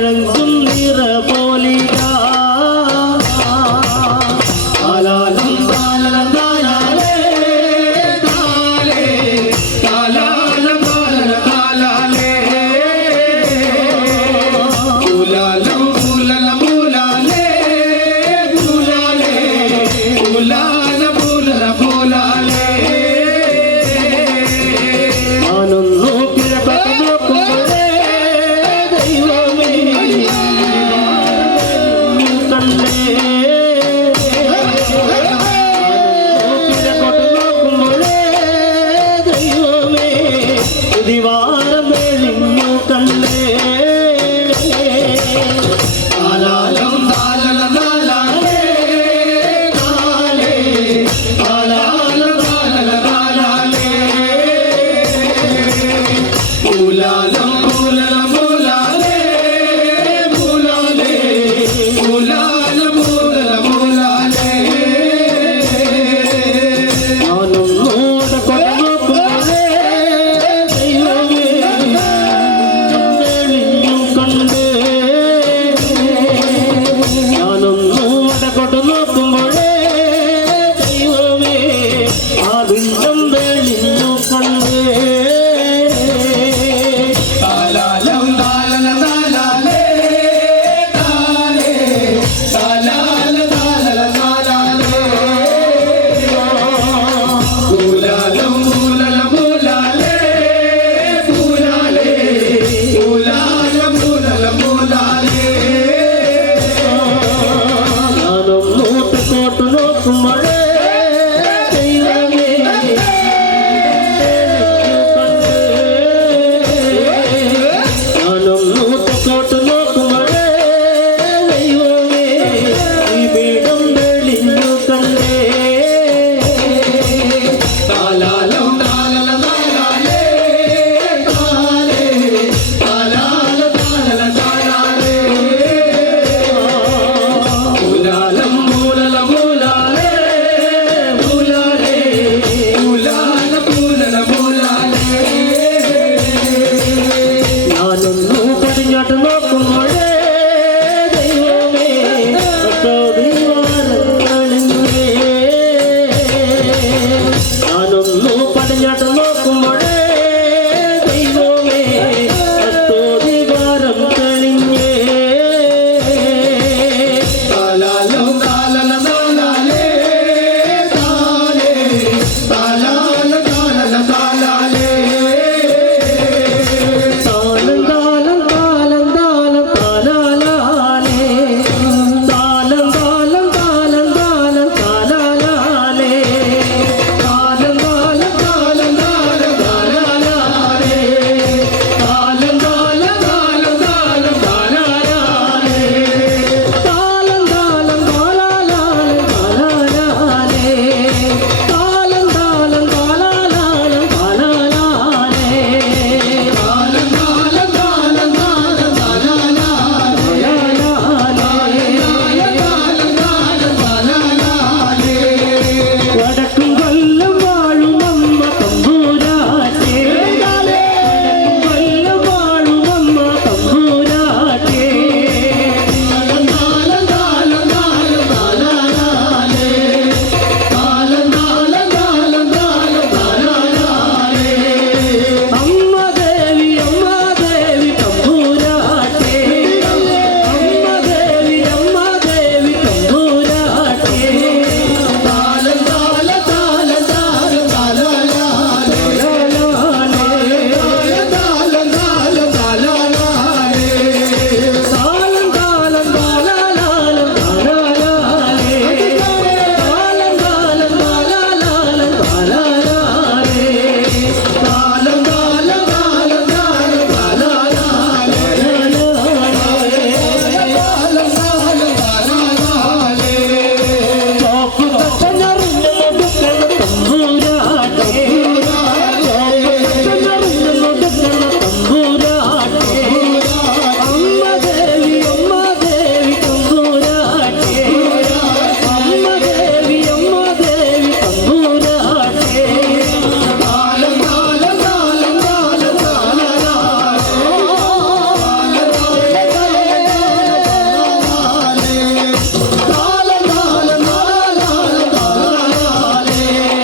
人。మూలాలం మూలం